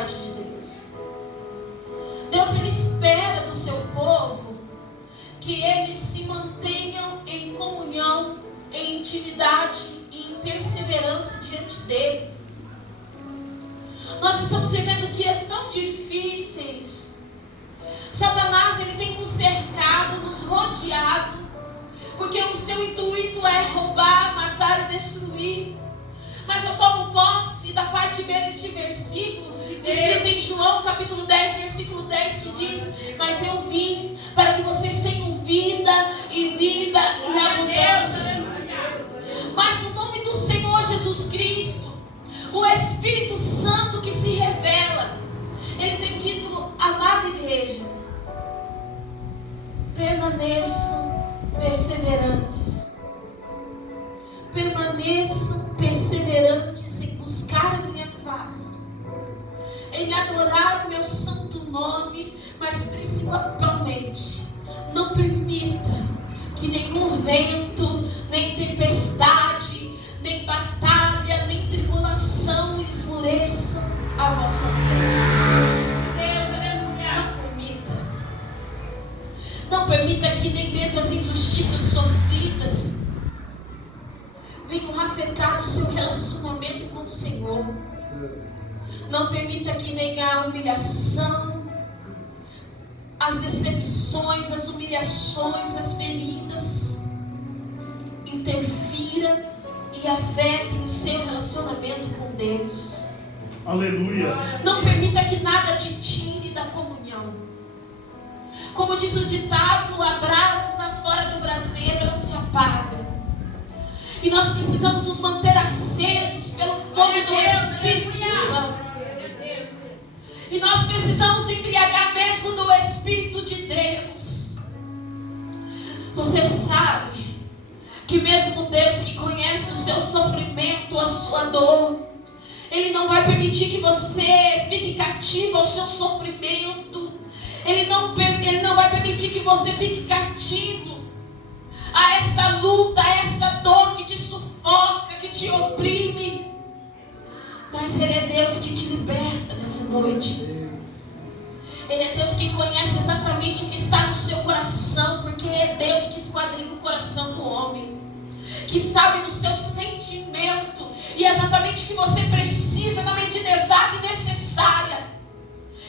parte de Deus. Deus, Ele espera do seu povo que eles se mantenham em comunhão, em intimidade e em perseverança diante dEle. Nós estamos vivendo dias tão difíceis. Satanás, ele tem nos cercado, nos rodeado, porque o seu intuito é roubar, matar e destruir. Mas eu tomo posse da parte B deste versículo, escrito em João capítulo 10, versículo 10, que diz: mas eu vim para que vocês tenham vida e vida em abundância. Mas no nome do Senhor Jesus Cristo, o Espírito Santo que se revela, Ele tem dito: amada igreja, permaneçam perseverantes. Permaneçam perseverantes em buscar a minha face, em adorar o meu santo nome, mas principalmente, não permita que nenhum vento, nem tempestade, nem batalha, nem tribulação esmoreçam a vossa fé. Não permita que nem mesmo as injustiças sofridas venham rafecar o seu relacionamento com o Senhor. Não permita que nem a humilhação, as decepções, as humilhações, as feridas interfira e afetem o seu relacionamento com Deus. Aleluia. Não permita que nada te tire da comunhão. Como diz o ditado, a brasa fora do braseiro, ela se apaga. E nós precisamos nos manter acesos pelo fogo do Espírito Santo. E nós precisamos embriagar mesmo do Espírito de Deus. Você sabe que mesmo Deus que conhece o seu sofrimento, a sua dor, Ele não vai permitir que você fique cativo ao seu sofrimento. Ele não vai permitir que você fique cativo a essa luta, a essa dor que te sufoca, que te oprime. Mas Ele é Deus que te liberta nessa noite. Ele é Deus que conhece exatamente o que está no seu coração, porque é Deus que esquadrinha o coração do homem, que sabe do seu sentimento e exatamente o que você precisa na medida exata e necessária.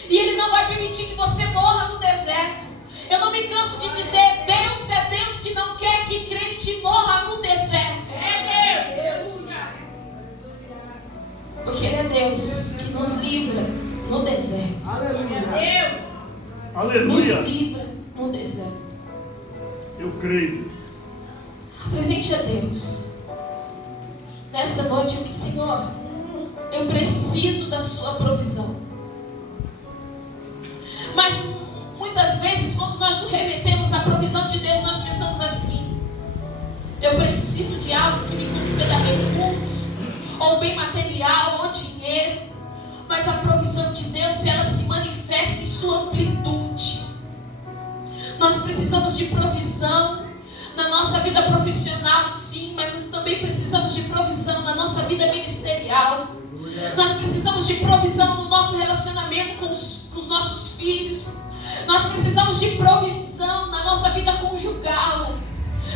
E Ele não vai permitir que você morra no deserto. Eu não me canso de dizer: Deus é Deus que não quer que crente morra no deserto. É Deus. Porque Ele é Deus que nos livra no deserto. Aleluia. Deus. Aleluia. Nos livra no deserto. Eu creio. Apresente a Deus nessa noite aqui: Senhor, eu preciso da sua provisão. Mas muitas vezes, quando nós nos remetemos à provisão de Deus, nós pensamos assim: eu preciso de algo que me conceda recursos, ou bem material, ou dinheiro. Mas a provisão de Deus, ela se manifesta em sua amplitude. Nós precisamos de provisão na nossa vida profissional, sim, mas nós também precisamos de provisão na nossa vida ministerial. Nós precisamos de provisão no nosso relacionamento com os nossos filhos. Nós precisamos de provisão na nossa vida conjugal.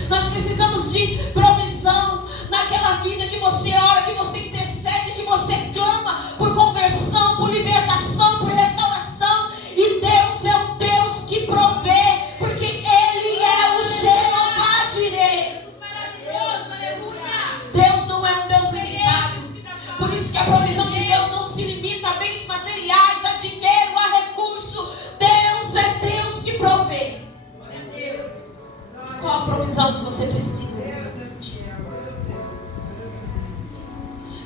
Nós precisamos de provisão naquela vida que você ora, que você intercede, que você clama por conversão, por libertação, por restauração. E Deus é o Deus que provê, porque Ele é o Jeová Jireh. Deus não é um Deus limitado. Por isso que a provisão de Deus não se limita a bens materiais, a dinheiro, a recurso. Deus é Deus que provê. Qual a provisão que você precisa nessa noite?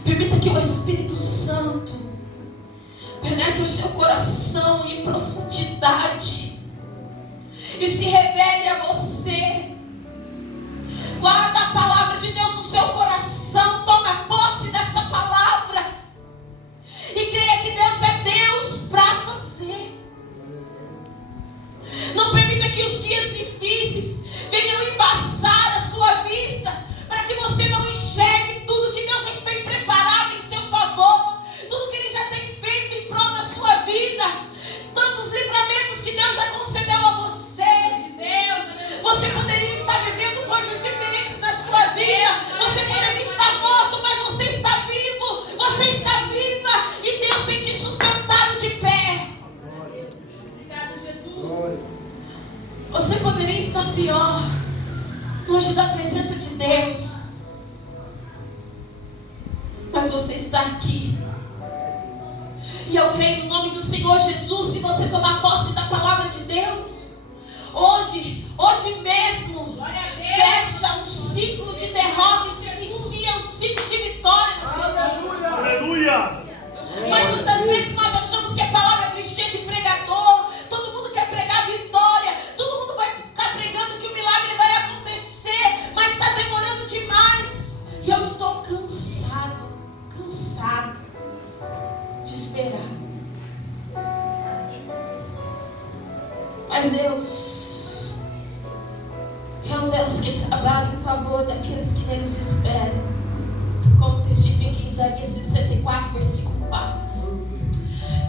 Permita que o Espírito Santo penetre o seu coração em profundidade e se revele a você. Guarda a palavra de Deus no seu coração. Toma posse dessa palavra e creia que Deus é Deus para você. Não permita que os dias difíceis venham embaçar a sua vista, para que você não enxergue tudo que Deus já tem preparado em seu favor, tudo que Ele já tem feito em prol da sua pior, longe da presença de Deus. Mas você está aqui. E eu creio no nome do Senhor Jesus, se você tomar posse da palavra de Deus, hoje mesmo, fecha um ciclo de derrota e se inicia um ciclo de vitória na sua vida. Aleluia! Mas muitas vezes nós achamos que a palavra cristã é de pregador, todo mundo quer pregar vitória, todo mundo vai estar pregando que o milagre vai acontecer, mas está demorando demais. E eu estou cansado de esperar. Mas Deus é um Deus que trabalha em favor daqueles que neles esperam, como testifica em Isaías 64, versículo 4.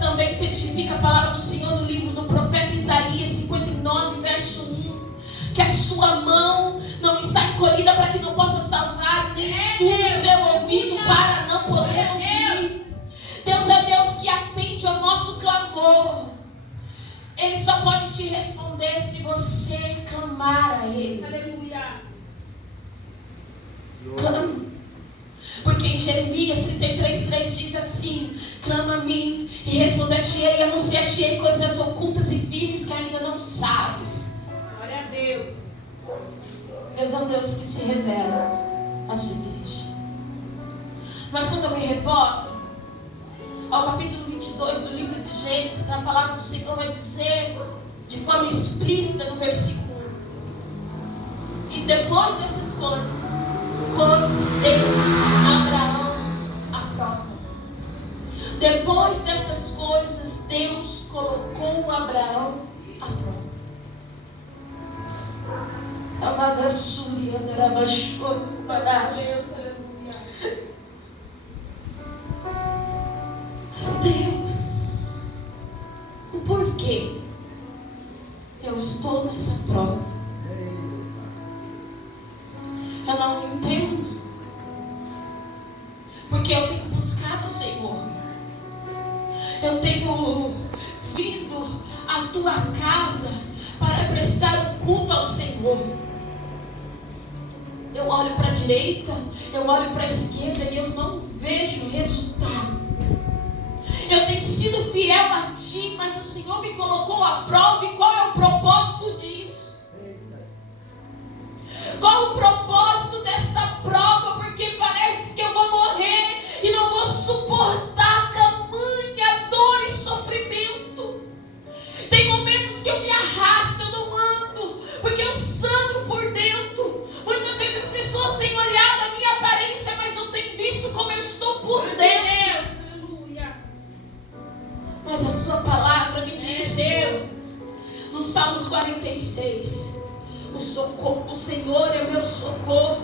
Também testifica a palavra do Senhor no livro do profeta Isaías 59, verso 1, que a sua mão não está encolhida para que não possa salvar, nem surdo o seu ouvido para não poder ouvir. Deus é Deus que atende ao nosso clamor. Ele só pode te responder se você clamar a Ele. Aleluia. Clama. Porque em Jeremias 33:3 diz assim: clama a mim e responder-te-ei e anunciar-te-ei coisas ocultas e firmes que ainda não sabes. Glória a Deus. Deus é um Deus que se revela à sua igreja. Mas quando eu me reporto ao capítulo 22 do livro de Gênesis, a palavra do Senhor vai dizer de forma explícita no versículo 1: e depois dessas coisas, pôs Deus Abraão à prova. Depois dessas coisas, Deus colocou Abraão à prova. Amagassuri, Andarabachou, Fadaço. Deus, aleluia. Mas Deus, o porquê eu estou nessa prova? Eu não entendo. Porque eu tenho buscado o Senhor. Eu tenho vindo à tua casa para prestar o culto ao Senhor. Eu olho para a direita, eu olho para a esquerda e eu não vejo resultado. Eu tenho sido fiel a ti, mas o Senhor me colocou à prova. E qual é o propósito disso? Qual o propósito desta prova? Porque parece que eu vou morrer e não vou suportar tamanha dor e sofrimento. Tem momentos que eu me arrasto, eu não ando, porque eu sangro por dentro. Muitas vezes as pessoas têm olhado a minha aparência, mas não têm visto como eu estou por dentro. Mas a sua palavra me diz, Senhor, no Salmos 46, o Senhor é o meu socorro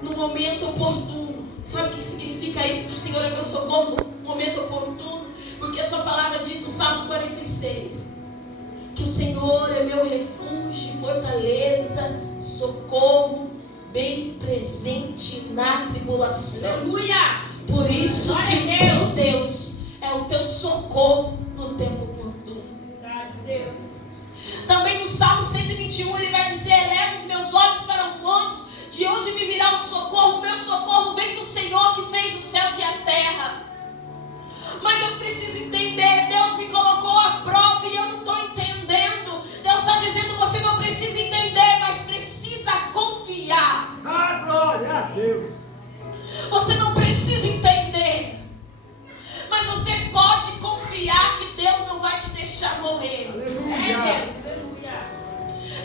no momento oportuno. Sabe o que significa isso? Que o Senhor é meu socorro no momento oportuno? Porque a sua palavra diz no Salmos 46 que o Senhor é meu refúgio, fortaleza, socorro, bem presente na tribulação. Aleluia. Por isso que o teu Deus é o teu socorro no tempo oportuno. Verdade, Deus. Também no Salmo 121 ele vai dizer: eleva os meus olhos para o monte, de onde me virá o socorro? O meu socorro vem do Senhor que fez os céus e a terra. Mas eu preciso entender, Deus me colocou à prova e eu não estou entendendo. Deus está dizendo: você não precisa entender, mas precisa confiar. Glória a Deus. Você não precisa entender, mas você pode confiar que Deus não vai te deixar morrer. Aleluia.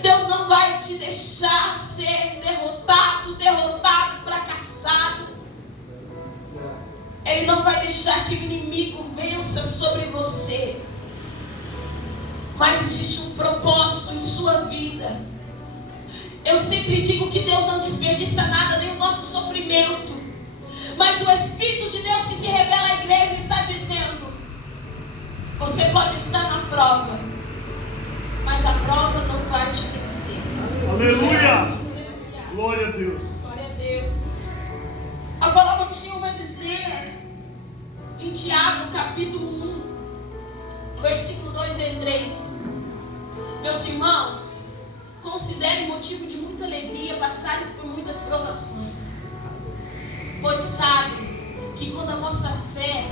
Deus não vai te deixar ser derrotado, fracassado. Ele não vai deixar que o inimigo vença sobre você. Mas existe um propósito em sua vida. Eu sempre digo que Deus não desperdiça nada, nem o nosso sofrimento. Mas o Espírito de Deus que se revela à igreja está dizendo: você pode estar na prova, mas a prova não vai te vencer. Aleluia! Glória a Deus. Glória a Deus. A palavra do Senhor vai dizer em Tiago, capítulo 1, versículo 2 e 3. Meus irmãos, considere motivo de muita alegria passares por muitas provações, pois sabem que quando a vossa fé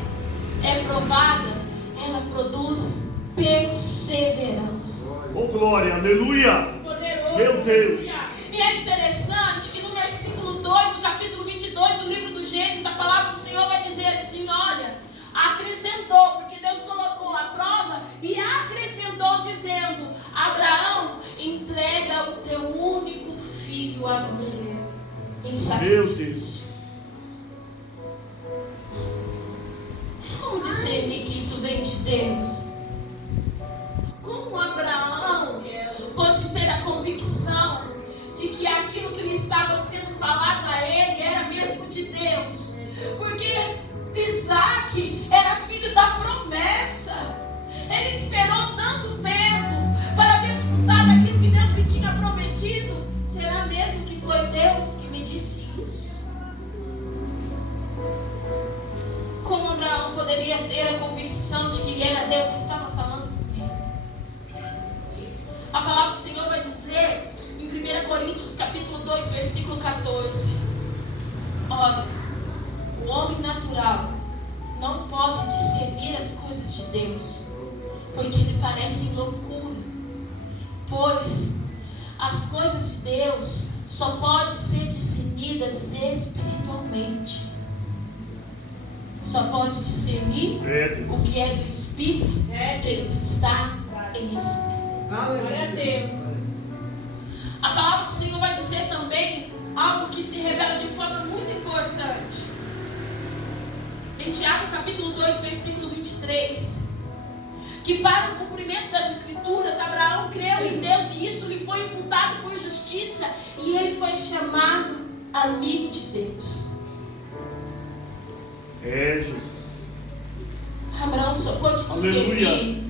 é provada, ela produz perseverança. Oh, glória, aleluia. Poderoso. Meu Deus. E é interessante que no versículo 2 do capítulo 22 do livro do Gênesis, a palavra do Senhor vai dizer assim, olha, acrescentou, porque Deus colocou a prova e acrescentou dizendo, Abraão, entrega o teu único filho a mim em sacrifício. Mas como discernir que isso vem de Deus? Como Abraão pode ter a convicção de que aquilo que lhe estava sendo falado a ele era mesmo de Deus? Porque Isaac era filho da promessa. Ele esperou tanto tempo para desfrutar daquilo que Deus lhe tinha prometido. Será mesmo que foi Deus que me disse isso? Como Abraão poderia ter a convicção de que era Deus que estava falando com ele? A palavra do Senhor vai dizer em 1 Coríntios capítulo 2, versículo 14. Olha, o homem natural não pode discernir as coisas de Deus, porque lhe parecem loucura. Pois as coisas de Deus só podem ser discernidas espiritualmente. Só pode discernir o que é do Espírito, quem está em Espírito. Glória a Deus. A palavra do Senhor vai dizer também algo que se revela de forma muito importante. Em Tiago capítulo 2, versículo 23, que para o cumprimento das Escrituras, Abraão creu em Deus e isso lhe foi imputado por justiça e ele foi chamado amigo de Deus. É, Jesus. Abraão só pôde discernir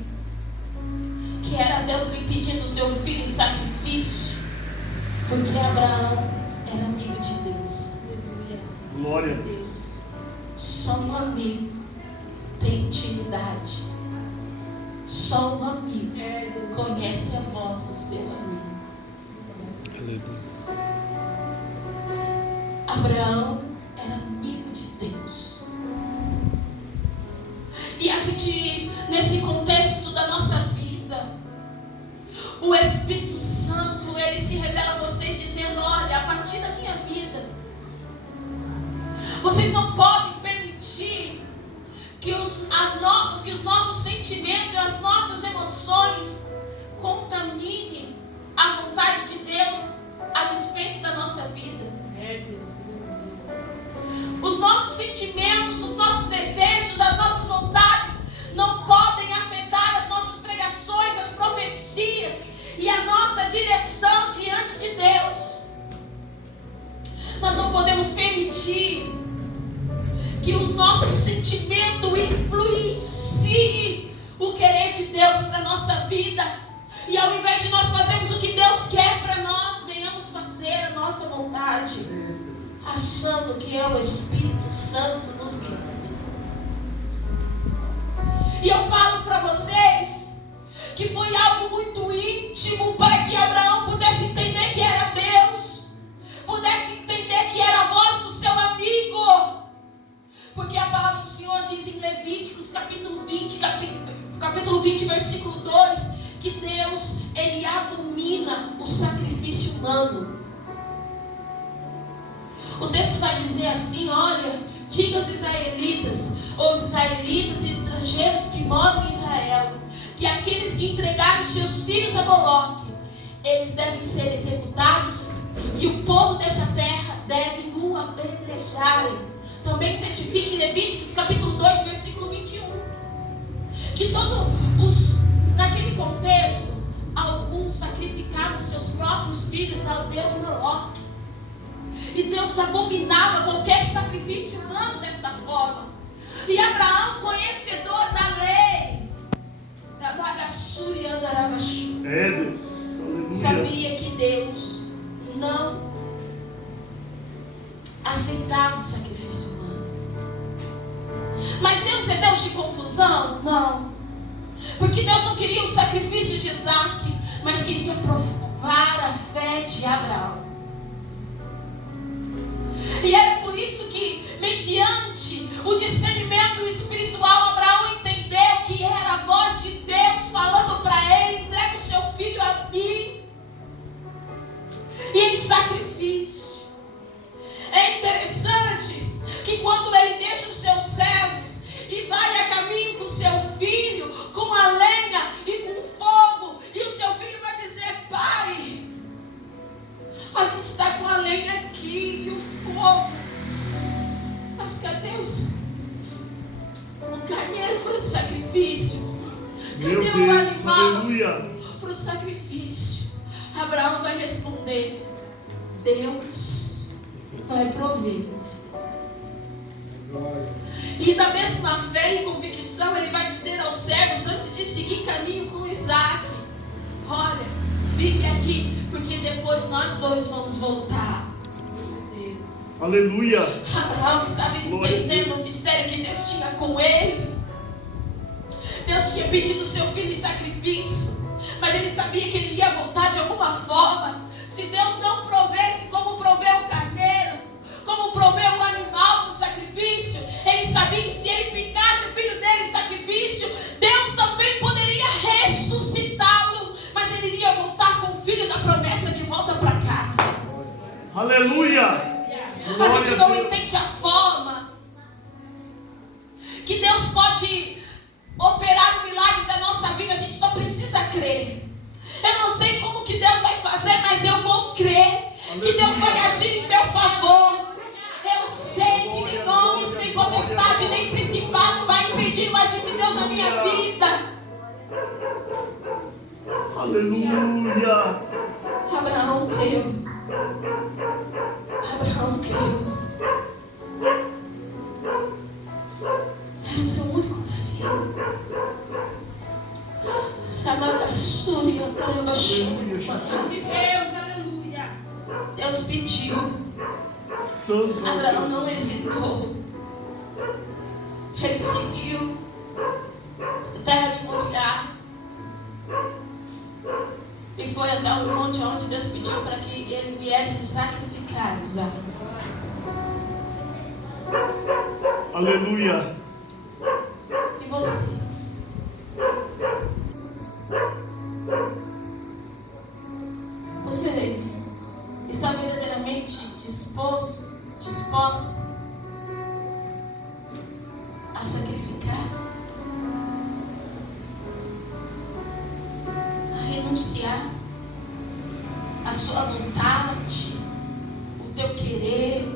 que era Deus lhe pedindo o seu filho em sacrifício, porque Abraão era amigo de Deus. Glória a Deus. Só um amigo tem intimidade. Só um amigo conhece a voz do seu amigo. Abraão era amigo de Deus. E a gente, nesse contexto da nossa vida, o Espírito Santo, ele se revela a vocês dizendo, olha, a partir da minha vida, vocês não podem permitir que os nossos sentimentos e as nossas emoções contaminem a vontade de Deus a despeito da nossa vida. Os nossos sentimentos, os nossos desejos, as nossas vontades não podem afetar as nossas pregações, as profecias e a nossa direção diante de Deus. Nós não podemos permitir que o nosso sentimento influencie o querer de Deus para a nossa vida. E ao invés de nós fazermos o que Deus quer para nós, venhamos fazer a nossa vontade, achando que é o Espírito Santo nos guiando. E eu falo para vocês que foi algo muito íntimo para que Abraão pudesse entender que era Deus, pudesse entender que era a voz do seu amigo. Porque a palavra do Senhor diz em Levíticos capítulo 20, versículo 2, que Deus, ele abomina o sacrifício humano. O texto vai dizer assim, olha, diga aos israelitas e estrangeiros que moram em Israel, que aqueles que entregaram seus filhos a Moloque, eles devem ser executados, e o povo dessa terra deve o apedrejarem. Também testifica em Levíticos capítulo 2, versículo 21, que naquele contexto, alguns sacrificavam seus próprios filhos ao Deus Moloque. E Deus abominava qualquer sacrifício humano desta forma. E Abraão, conhecedor da lei, sabia que Deus não aceitava o sacrifício humano. Mas Deus é Deus de confusão? Não. Porque Deus não queria o sacrifício de Isaac, mas queria provar a fé de Abraão. E era por isso que, mediante o discernimento espiritual, Abraão entendeu que era a voz de Deus falando para ele: entrega o seu filho a mim, e em sacrifício. É interessante que quando ele deixa os seus servos e vai a caminho com o seu filho, com a lenha e com o fogo, e o seu filho vai dizer: pai, a gente está com a lenha aqui e o fogo, mas cadê o carneiro para o sacrifício? Meu Cadê o Deus, animal aleluia. para o sacrifício? Abraão vai responder: Deus vai prover. E da mesma fé e convicção, ele vai dizer aos servos, antes de seguir caminho com Isaac: olha, fique aqui, porque depois nós dois vamos voltar. Aleluia. Abraão estava entendendo o mistério que Deus tinha com ele. Deus tinha pedido o seu filho em sacrifício, mas ele sabia que ele ia voltar de alguma forma. Se Deus não provesse como proveu o carneiro, como proveu o animal para o sacrifício, ele sabia que se ele picasse o filho dele em sacrifício, Deus também poderia ressuscitá-lo, mas ele iria voltar com o filho da promessa de volta para casa. Aleluia. A gente não entende a forma que Deus pode operar o milagre da nossa vida. A gente só precisa crer. Eu não sei como que Deus vai fazer, mas eu vou crer que Deus vai agir em meu favor. Eu sei que nem homens, nem potestade, nem principado vai impedir o agir de Deus na minha vida. Aleluia. Abraão creu. Abraão creu. Era seu único filho. Deus, aleluia. Deus pediu. Santo. Abraão não hesitou. Ele seguiu a terra de Moriá e foi até o monte onde Deus pediu para que ele viesse sacrificar Isaac. Aleluia. E você? Você está verdadeiramente disposta a sacrificar, a renunciar a sua vontade, o teu querer?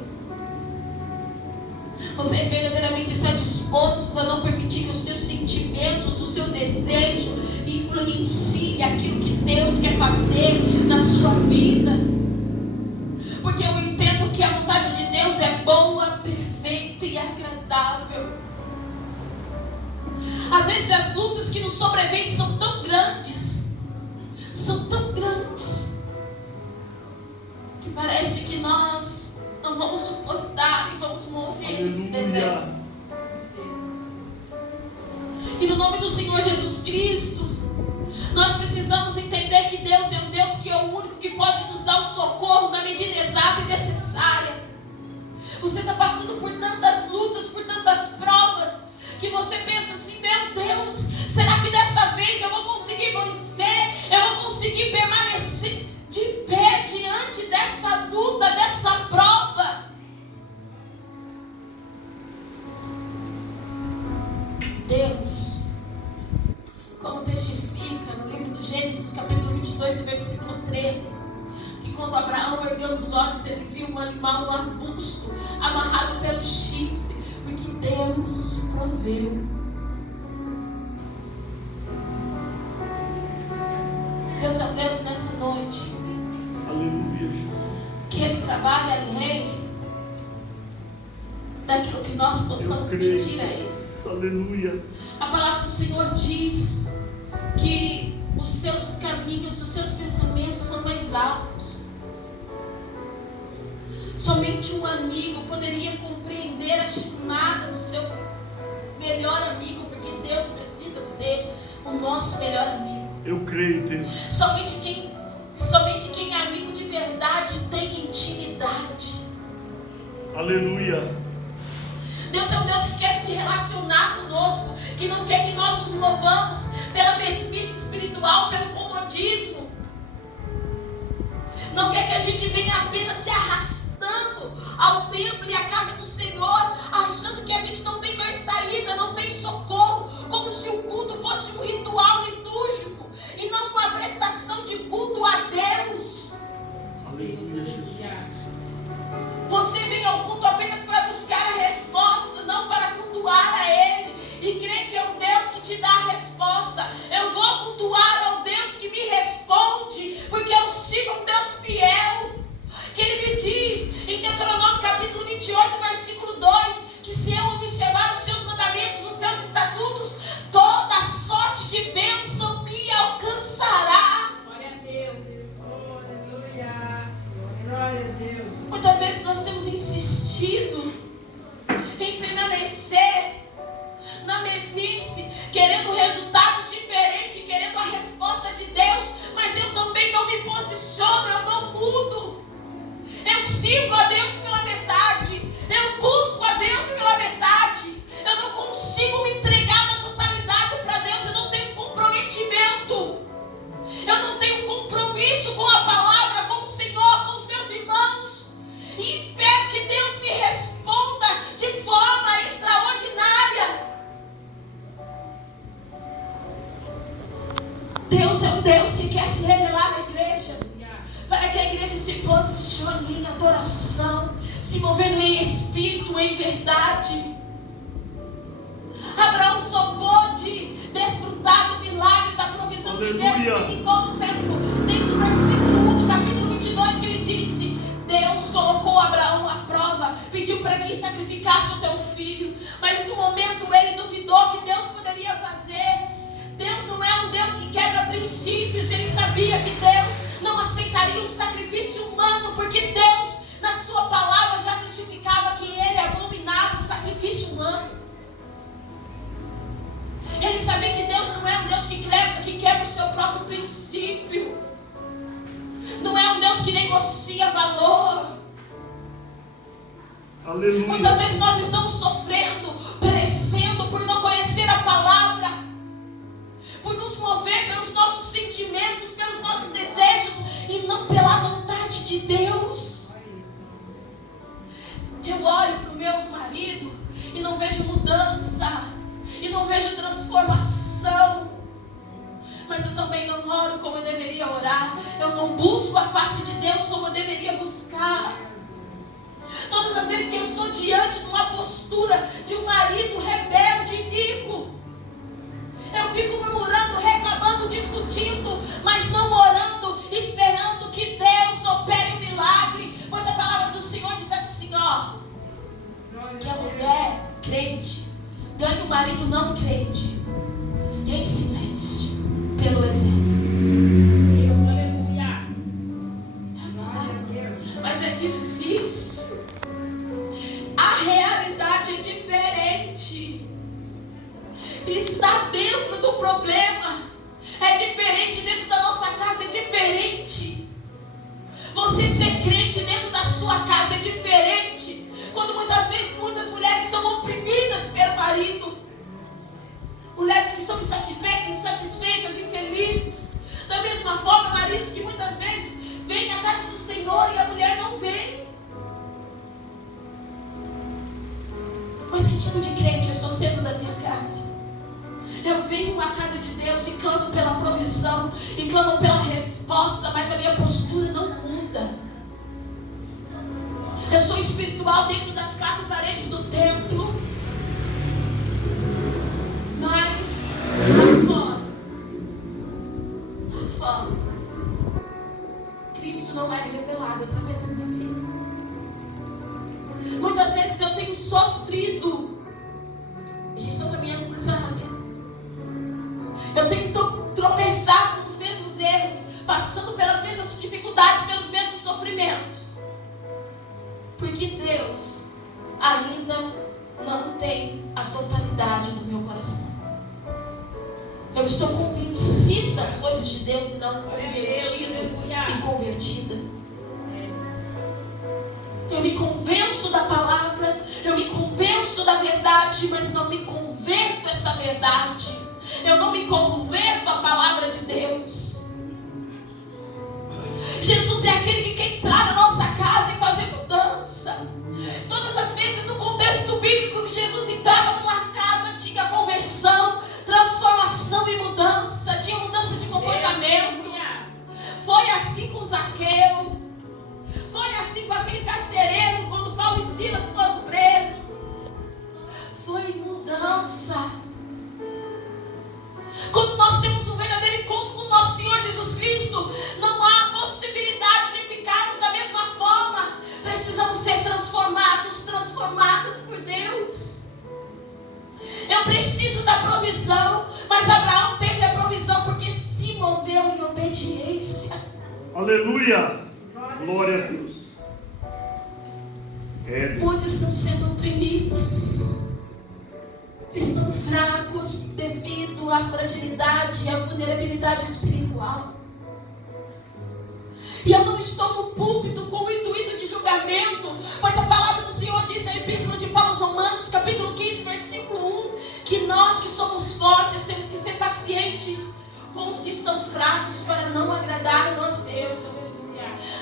Você verdadeiramente está disposto a não permitir que os seus sentimentos, o seu desejo influencie aquilo que Deus quer fazer na sua vida? Porque eu entendo que a vontade de Deus é boa, perfeita e agradável. Às vezes as lutas que nos sobrevêm são tão grandes, que parece que nós não vamos suportar e vamos morrer nesse deserto. E no nome do Senhor Jesus Cristo, nós precisamos entender que Deus é um Deus que é o único que pode nos dar o socorro na medida exata e necessária. Você está passando por tantas lutas, por tantas provas, que você pensa assim: meu Deus, será que dessa vez eu vou conseguir vencer? Eu vou conseguir permanecer de pé diante dessa luta, dessa prova? Deus, como testifica no livro do Gênesis, capítulo 22, versículo 13, que quando Abraão ergueu os olhos, ele viu um animal no arbusto, amarrado pelo chifre, porque Deus proveu. Deus é um Deus nessa noite. Aleluia, Jesus. Que Ele trabalha além daquilo que nós possamos pedir a Ele. Aleluia. A palavra do Senhor diz que os seus caminhos, os seus pensamentos são mais altos. Somente um amigo poderia compreender a chamada do seu melhor amigo, porque Deus precisa ser o nosso melhor amigo. Eu creio, Deus. Somente Aleluia. Deus é um Deus que quer se relacionar conosco, que não quer que nós nos movamos pela mesmice espiritual, pelo comodismo. Não quer que a gente venha apenas se arrastando ao templo e à casa do Senhor, achando que a gente não tem mais saída, não tem socorro, como se o culto fosse um ritual litúrgico e não uma prestação de culto a Deus. Aleluia, Jesus. Você vem ao culto apenas para buscar a resposta, não para cultuar a Ele e crer que é o Deus que te dá a resposta. Eu vou cultuar ao Deus que me responde, porque eu sigo um Deus fiel, que Ele me diz em Deuteronômio capítulo 28, versículo 2, que se eu observar os seus mandamentos, os seus estatutos, toda sorte de bênção me alcançará. Glória a Deus. Aleluia. Glória a Deus. Muitas vezes nós temos insistido em permanecer na mesmice, querendo resultados diferentes, querendo a resposta de Deus, mas eu também não me posiciono, eu não mudo. Eu sirvo a Deus pela metade, eu busco a Deus pela metade, eu não consigo me entregar na totalidade para Deus, eu não tenho comprometimento, eu não tenho compromisso com a palavra, com o Senhor, com os meus irmãos, e espero que Deus me responda de forma extraordinária. Deus é um Deus que quer se revelar na igreja, para que a igreja se posicione em adoração, se movendo em espírito, em verdade. Abraão só pôde desfrutar do milagre da provisão de Deus em todo o tempo, desde o versículo 1 do capítulo 22, que ele disse: Deus colocou Abraão à prova, pediu para que sacrificasse o teu filho, mas no momento ele duvidou que Deus poderia fazer. Deus não é um Deus que quebra princípios, ele sabia que Deus não aceitaria um sacrifício humano, porque Deus, na sua palavra, já testificava que ele abominava o sacrifício humano. Ele sabia que Deus não é um Deus que quebra o seu próprio princípio, não é um Deus que negocia valor. Aleluia. Muitas vezes nós estamos sofrendo, perecendo por não conhecer a palavra, por nos mover pelos nossos sentimentos, pelos nossos desejos e não pela vontade de Deus. Eu olho para o meu marido e não vejo mudança, e não vejo transformação, mas eu também não oro como eu deveria orar, eu não busco a face de Deus como eu deveria buscar. Todas as vezes que eu estou diante de uma postura de um marido rebelde, iníquo, eu fico murmurando, reclamando, discutindo, mas não orando, esperando que Deus opere o milagre. Pois a palavra do Senhor diz assim, ó, que a mulher crente ganha o marido não crente em silêncio, pelo exemplo. Aleluia. Mas é difícil. A realidade é diferente. Está dentro do problema. É diferente dentro da nossa casa, é diferente. Você ser crente dentro da sua casa é diferente. Quando muitas vezes muitas mulheres são oprimidas pelo marido. Mulheres que estão insatisfeitas, infelizes. Da mesma forma, maridos que muitas vezes vêm à casa do Senhor e a mulher não vem. Mas que tipo de crente eu sou sendo da minha casa? Eu venho à casa de Deus e clamo pela provisão, e clamo pela resposta, mas a minha postura não muda. Eu sou espiritual dentro das quatro paredes do templo, mas lá fora, Cristo não é revelado através da minha vida. Muitas vezes eu tenho sofrido. A gente está caminhando por encerramento. Eu tenho tropeçado nos mesmos erros, passando pelas mesmas dificuldades, pelos mesmos sofrimentos. Porque Deus ainda não tem a totalidade no meu coração. Eu estou convencido das coisas de Deus e não convertido e convertida. Eu me convenço da palavra verdade. Eu não me converto à palavra de Deus. Jesus é aquele que quer entrar na nossa casa e fazer mudança. Todas as vezes no contexto bíblico que Jesus entrava numa casa, tinha conversão, transformação e mudança. Tinha mudança de comportamento. Foi assim com Zaqueu. Foi assim com aquele carcereiro quando Paulo e Silas foram presos. Foi mudança. Quando nós temos um verdadeiro encontro com o nosso Senhor Jesus Cristo, não há possibilidade de ficarmos da mesma forma. Precisamos ser transformados por Deus. Eu preciso da provisão, mas Abraão teve a provisão porque se moveu em obediência. Aleluia! Glória a Deus. Muitos estão sendo oprimidos, estão fracos devido à fragilidade e à vulnerabilidade espiritual. E eu não estou no púlpito com o intuito de julgamento, mas a palavra do Senhor diz na Epístola de Paulo aos Romanos, capítulo 15, versículo 1, que nós que somos fortes temos que ser pacientes com os que são fracos para não agradar o nosso Deus.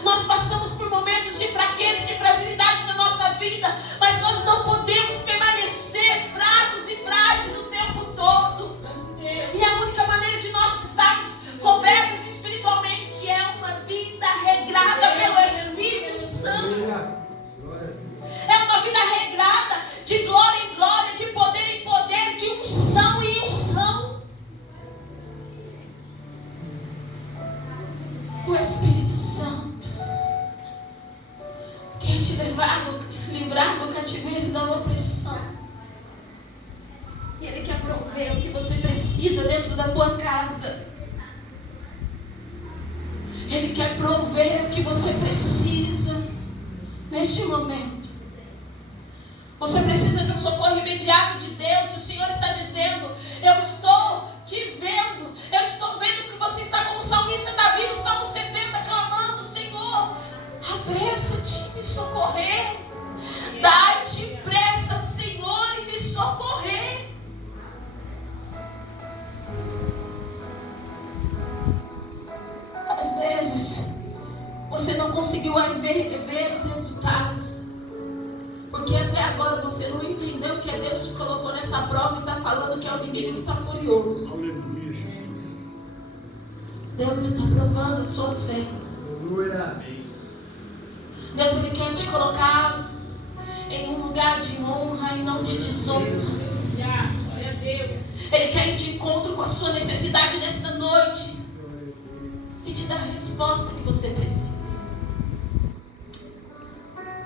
Nós passamos por momentos de fraqueza e de fragilidade na nossa vida, mas nós não podemos permanecer fracos e frágeis o tempo todo. E a única maneira de nós estarmos cobertos espiritualmente é uma vida regrada pelo Espírito Santo. É uma vida regrada de glória em glória, de poder em poder, de unção em unção. O Espírito Santo quer te livrar do cativeiro e da opressão. E Ele quer prover o que você precisa dentro da tua casa. Ele quer prover o que você precisa neste momento. Você precisa de um socorro imediato de Deus. O Senhor está dizendo: eu estou te vendo. Eu estou vendo que você está como o salmista Davi no Salmo 70, clamando: Senhor, apressa-te em me socorrer. Dá-te pressa, Senhor, em me socorrer. Às vezes, você não conseguiu ver os resultados, porque até agora você não entendeu que é Deus que te colocou nessa prova e está falando que é o inimigo que está furioso. Aleluia, Jesus. Deus está provando a sua fé. Aleluia. Deus, Ele quer te colocar em um lugar de honra e não de desonra. Glória a Deus. Ele quer ir de encontro com a sua necessidade nesta noite e te dar a resposta que você precisa.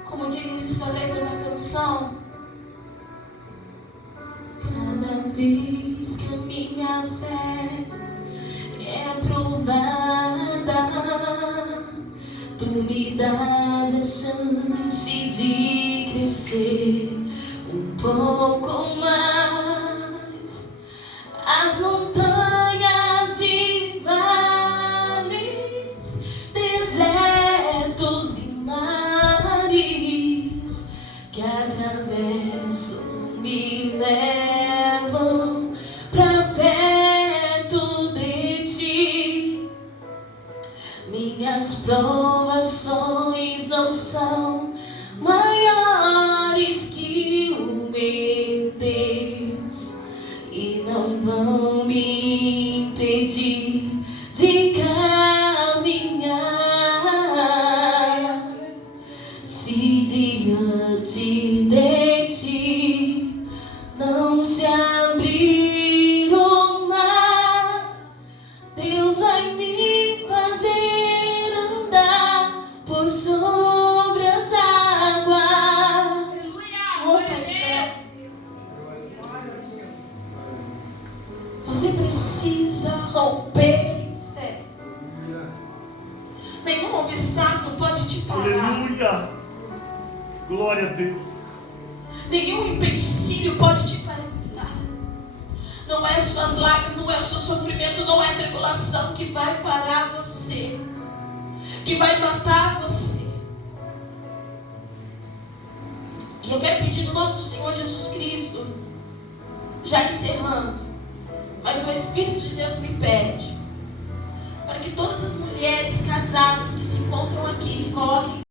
Como diz a letra da canção: cada vez que a minha fé é provada, tu me dás a chance de crescer um pouco mais. As montanhas e vales, desertos e mares que atravesso me levam pra perto de ti. Minhas provações não são maiores que o meu Deus e não vão me impedir de caminhar. Se diante de ti não se abrir o mar, Deus vai me fazer andar por sobre as águas. Você precisa romper em fé. Nenhum obstáculo pode te parar. Aleluia. Glória a Deus. Nenhum empecilho pode te paralisar. Não é suas lágrimas, não é o seu sofrimento, não é a tribulação que vai parar você, que vai matar você. E eu quero pedir no nome do Senhor Jesus Cristo, já encerrando, Mas o Espírito de Deus me pede para que todas as mulheres casadas que se encontram aqui se coloquem